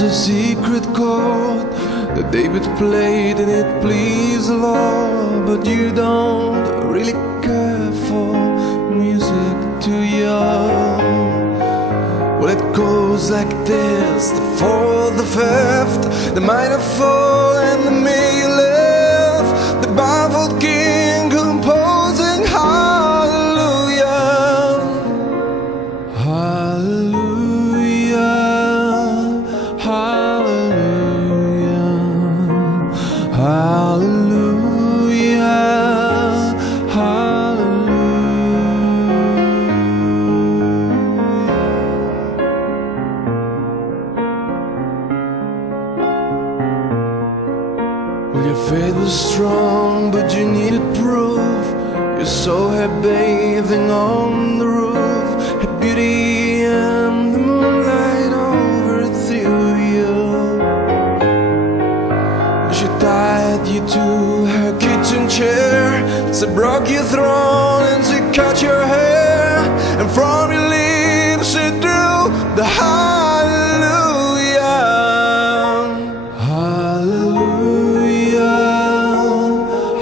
was a secret chord that David played and it pleased the Lord. But you don't really care for music, do you? Well, it goes like this: the fourth, the fifth, the minor fall and the major lift, the baffled king composing hallelujah, hallelujah, hallelujah, hallelujah, hallelujah. Well, your faith was strong, but you needed proof. You saw her bathing on the roof, her beauty and the moonlight overthrew you. She tied you to her kitchen chair, she broke your throne and she cut your hair, and from your lips she drew the hallelujah, hallelujah,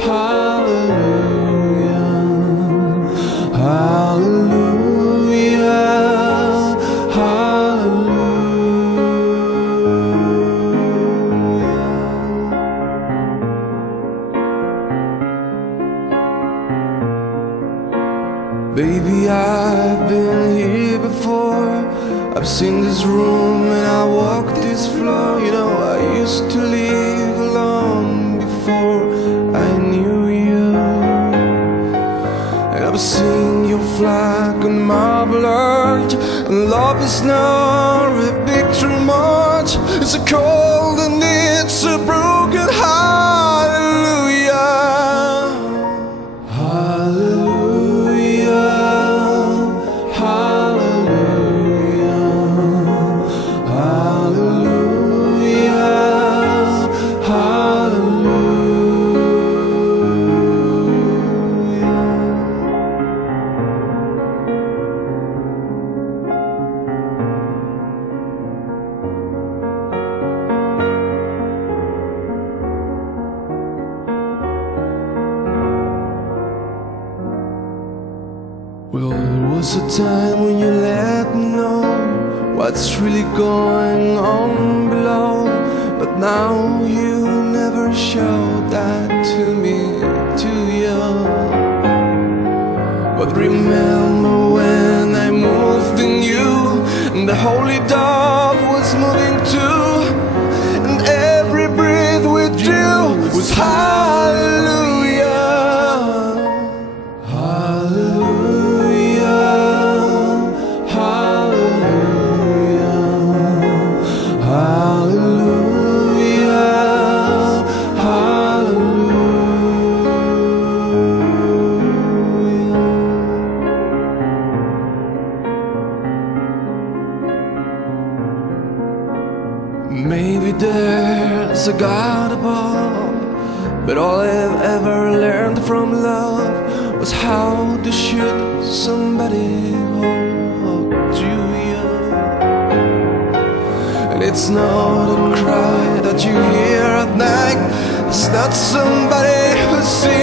hallelujah, hallelujah, hallelujah. Baby, I've been here before. I've seen this room and I walked this floor. You know, I used to live alone before I knew you. And I've seen you flag on marble arch, and love is not a victory march. It's a cold and it's a broken hallelujah, hallelujah, hallelujah, hallelujah, hallelujah. Well, there was a time when you let me know what's really going on below, but now you never showed that to me, do you? But remember when I moved in you, and the holy dove was moving too, and every breath with you was hallelujah, hallelujah, hallelujah, hallelujah, hallelujah. Maybe there's a God above, but all I've ever learned from love was how to shoot somebody. Oh, do you? And it's not a cry that you hear at night, it's not somebody who sings